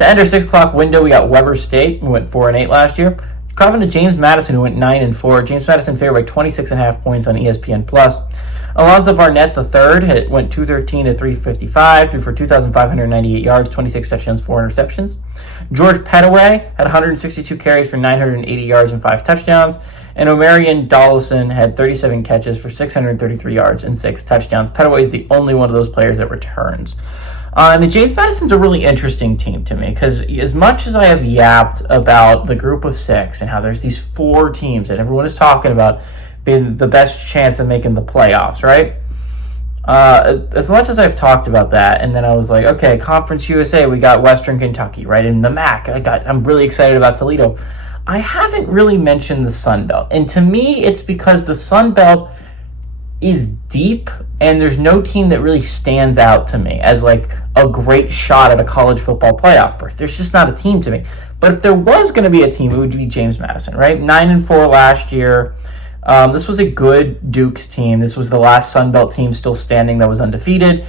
To end our 6 o'clock window, we got Weber State, who went 4-8 last year. Carving to James Madison, who went 9-4. James Madison favored by 26.5 points on ESPN+. Alonzo Barnett III went 213 to 355, threw for 2,598 yards, 26 touchdowns, 4 interceptions. George Pettaway had 162 carries for 980 yards and 5 touchdowns. And Omarion Dollison had 37 catches for 633 yards and 6 touchdowns. Pettaway is the only one of those players that returns. And James Madison's a really interesting team to me because as much as I have yapped about the group of 6 and how there's these 4 teams that everyone is talking about being the best chance of making the playoffs, right? As much as I've talked about that, and then I was like, okay, Conference USA, we got Western Kentucky, right? In the MAC, I'm really excited about Toledo. I haven't really mentioned the Sun Belt, and to me, it's because the Sun Belt is deep, and there's no team that really stands out to me as like a great shot at a college football playoff berth. There's just not a team to me. But if there was going to be a team, it would be James Madison, right? 9-4 last year. This was a good Dukes team. This was the last Sun Belt team still standing that was undefeated.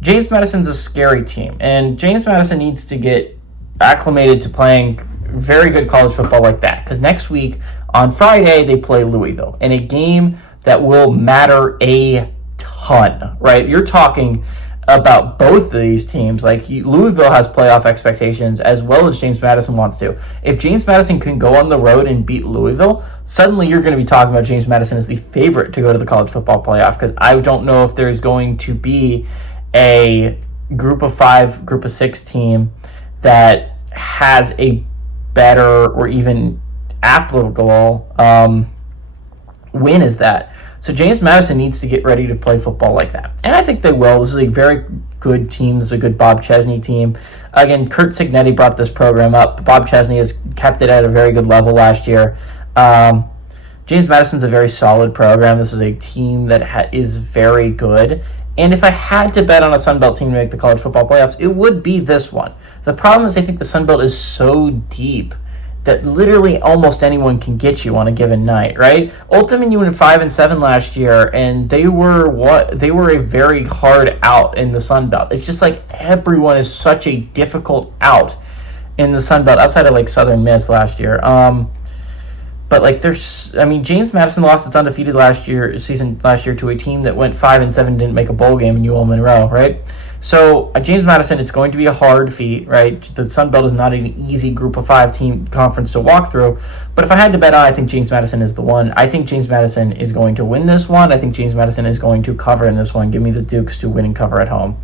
James Madison's a scary team, and James Madison needs to get acclimated to playing very good college football like that, because next week on Friday they play Louisville in a game that will matter a ton, right? You're talking about both of these teams. Like, Louisville has playoff expectations as well as James Madison wants to. If James Madison can go on the road and beat Louisville, suddenly you're going to be talking about James Madison as the favorite to go to the college football playoff, because I don't know if there's going to be a group of 5, group of 6 team that has a better or even applicable win as that. So James Madison needs to get ready to play football like that. And I think they will. This is a very good team. This is a good Bob Chesney team. Again, Kurt Cignetti brought this program up. Bob Chesney has kept it at a very good level last year. James Madison's a very solid program. This is a team that is very good. And if I had to bet on a Sun Belt team to make the college football playoffs, it would be this one. The problem is I think the Sun Belt is so deep that literally almost anyone can get you on a given night, right? Old Dominion went 5-7 last year, and they were a very hard out in the Sun Belt. It's just like everyone is such a difficult out in the Sun Belt outside of like Southern Miss last year. But like James Madison lost its undefeated season last year to a team that went 5-7 and didn't make a bowl game in UL Monroe, right? So James Madison, it's going to be a hard feat, right? The Sun Belt is not an easy group of 5 team conference to walk through. But if I had to bet on, I think James Madison is the one. I think James Madison is going to win this one. I think James Madison is going to cover in this one. Give me the Dukes to win and cover at home.